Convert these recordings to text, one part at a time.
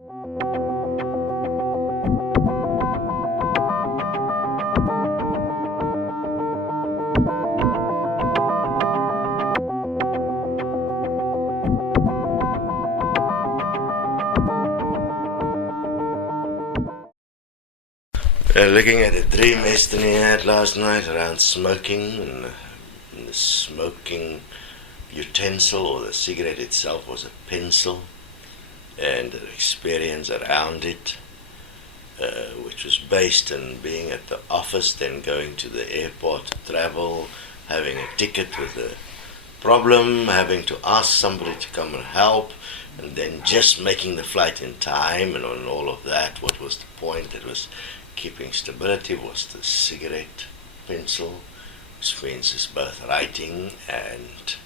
Looking at a dream Desteni had last night around smoking, and the smoking utensil or the cigarette itself was a pencil, and the experience around it, which was based on being at the office, then going to the airport to travel, having a ticket with a problem, having to ask somebody to come and help, and then just making the flight in time, and on all of that, what was the point that was keeping stability was the cigarette pencil, which means it's both writing and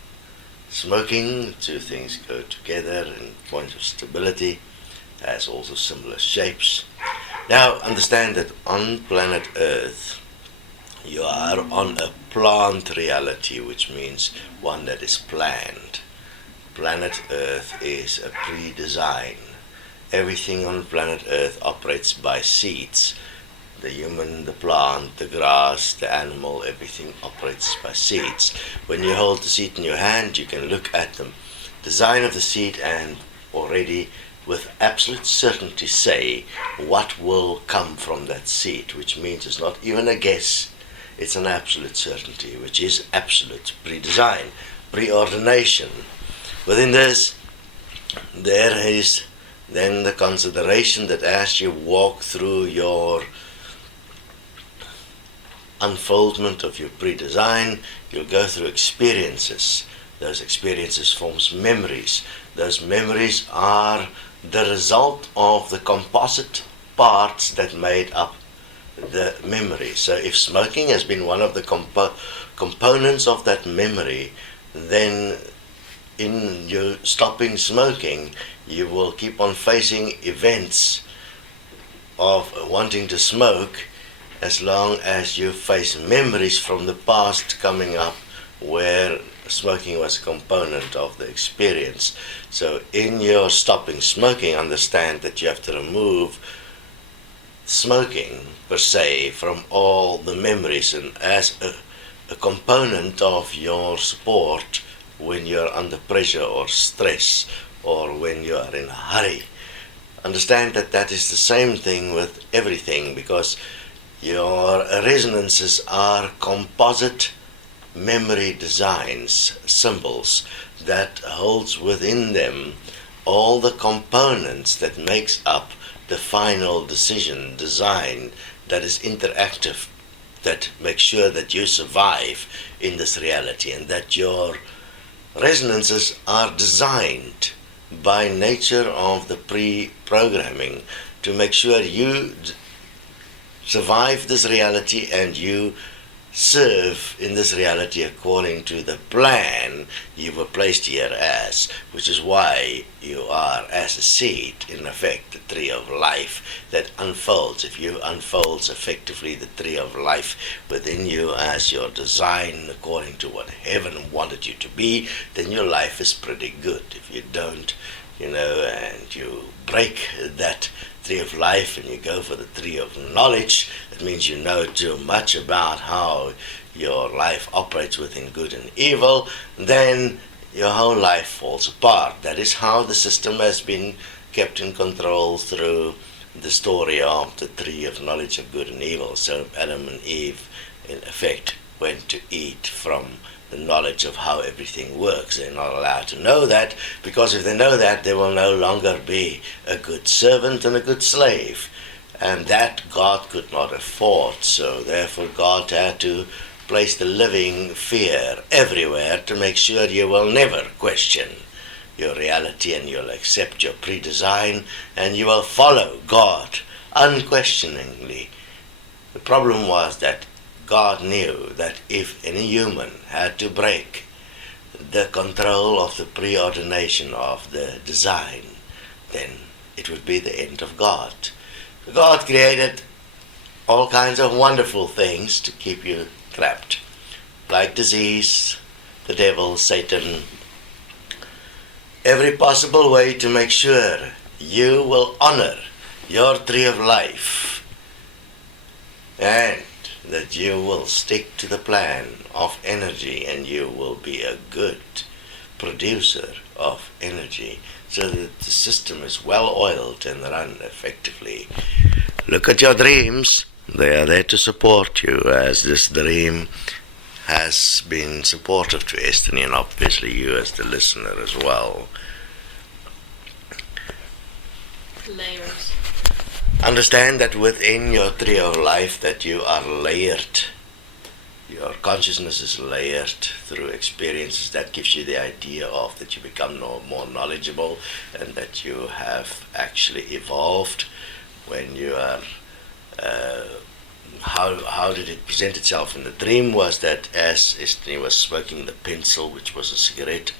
smoking. Two things go together in point of stability, has also similar shapes. Now understand that on planet Earth you are on a plant reality, which means one that is planned. Planet Earth is a pre-design. Everything on planet Earth operates by seeds. The human, the plant, the grass, the animal, everything operates by seeds. When you hold the seed in your hand, you can look at the design of the seed and already with absolute certainty say what will come from that seed, which means it's not even a guess, it's an absolute certainty, which is absolute pre-design, preordination. Within this, there is then the consideration that as you walk through your unfoldment of your pre-design, you'll go through experiences. Those experiences forms memories. Those memories are the result of the composite parts that made up the memory. So if smoking has been one of the components of that memory, then in you stopping smoking, you will keep on facing events of wanting to smoke as long as you face memories from the past coming up where smoking was a component of the experience. So in your stopping smoking, understand that you have to remove smoking per se from all the memories, and as a component of your support when you're under pressure or stress or when you are in a hurry. Understand that that is the same thing with everything, because your resonances are composite memory designs, symbols that holds within them all the components that makes up the final decision, design that is interactive, that makes sure that you survive in this reality, and that your resonances are designed by nature of the pre-programming to make sure you survive this reality and you serve in this reality according to the plan you were placed here as, which is why you are as a seed, in effect, the tree of life that unfolds. If you unfolds effectively the tree of life within you as your design according to what heaven wanted you to be, then your life is pretty good. If you don't, and you break that tree of life and you go for the tree of knowledge, that means you know too much about how your life operates within good and evil, then your whole life falls apart. That is how the system has been kept in control through the story of the tree of knowledge of good and evil. So Adam and Eve, in effect, went to eat from the knowledge of how everything works. They're not allowed to know that, because if they know that, there will no longer be a good servant and a good slave. And that God could not afford, so therefore God had to place the living fear everywhere to make sure you will never question your reality, and you'll accept your pre-design and you will follow God unquestioningly. The problem was that God knew that if any human had to break the control of the preordination of the design, then it would be the end of God. God created all kinds of wonderful things to keep you trapped, like disease, the devil, Satan, every possible way to make sure you will honor your tree of life, and that you will stick to the plan of energy, and you will be a good producer of energy, so that the system is well oiled and run effectively. Look at your dreams. They are there to support you, as this dream has been supportive to Desteni, and obviously you as the listener as well. Layers. Understand that within your tree of life that you are layered. Your consciousness is layered through experiences. That gives you the idea of that you become more knowledgeable, and that you have actually evolved. When you are, how did it present itself in the dream was that as Desteni was smoking the pencil, which was a cigarette,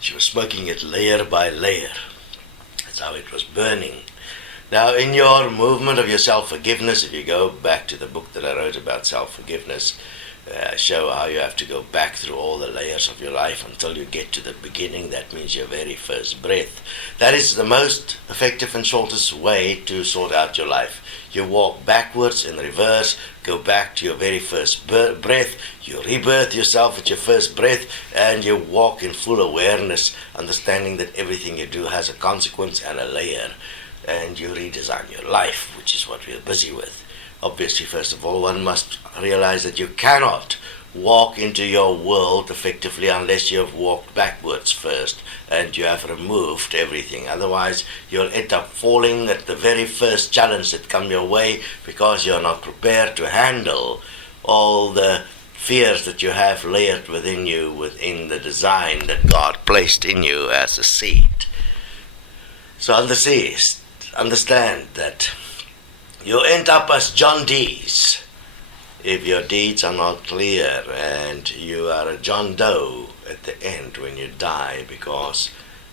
she was smoking it layer by layer. That's how it was burning. Now, in your movement of your self-forgiveness, if you go back to the book that I wrote about self-forgiveness, show how you have to go back through all the layers of your life until you get to the beginning. That means your very first breath. That is the most effective and shortest way to sort out your life. You walk backwards in reverse, go back to your very first breath, you rebirth yourself at your first breath, and you walk in full awareness, understanding that everything you do has a consequence and a layer. And you redesign your life, which is what we are busy with. Obviously, first of all, one must realize that you cannot walk into your world effectively unless you have walked backwards first and you have removed everything. Otherwise, you'll end up falling at the very first challenge that comes your way, because you're not prepared to handle all the fears that you have layered within you, within the design that God placed in you as a seed. So understand that you end up as John Dees if your deeds are not clear, and you are a John Doe at the end when you die, because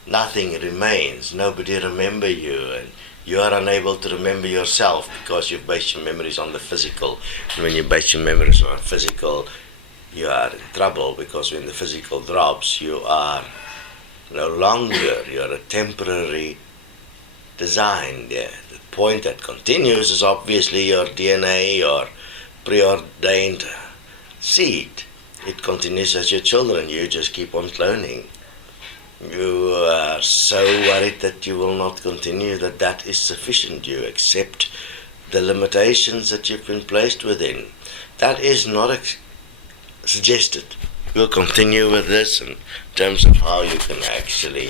nothing remains. Nobody remember you, and you are unable to remember yourself because you've based your memories on the physical. And when you base your memories on physical, you are in trouble, because when the physical drops, you are no longer, you're a temporary design. The point that continues is obviously your DNA, your preordained seed. It continues as your children. You just keep on cloning. You are so worried that you will not continue, that is sufficient. You accept the limitations that you've been placed within. That is not suggested. We'll continue with this in terms of how you can actually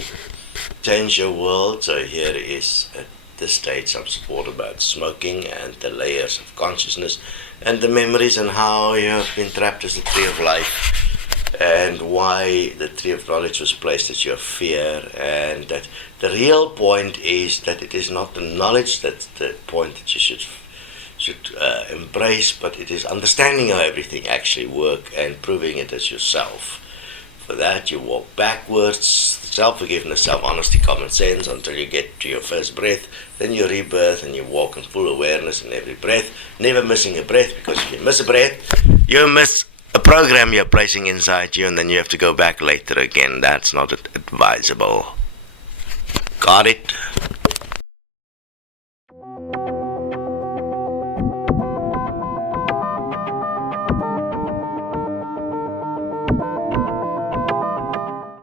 change your world. So here is at this stage some support about smoking and the layers of consciousness and the memories, and how you have been trapped as the tree of life, and why the tree of knowledge was placed as your fear, and that the real point is that it is not the knowledge that's the point that you should embrace, but it is understanding how everything actually works and proving it as yourself. For that, you walk backwards, self-forgiveness, self-honesty, common sense, until you get to your first breath. Then you rebirth and you walk in full awareness in every breath, never missing a breath, because if you miss a breath, you miss a program you're placing inside you, and then you have to go back later again. That's not advisable. Got it?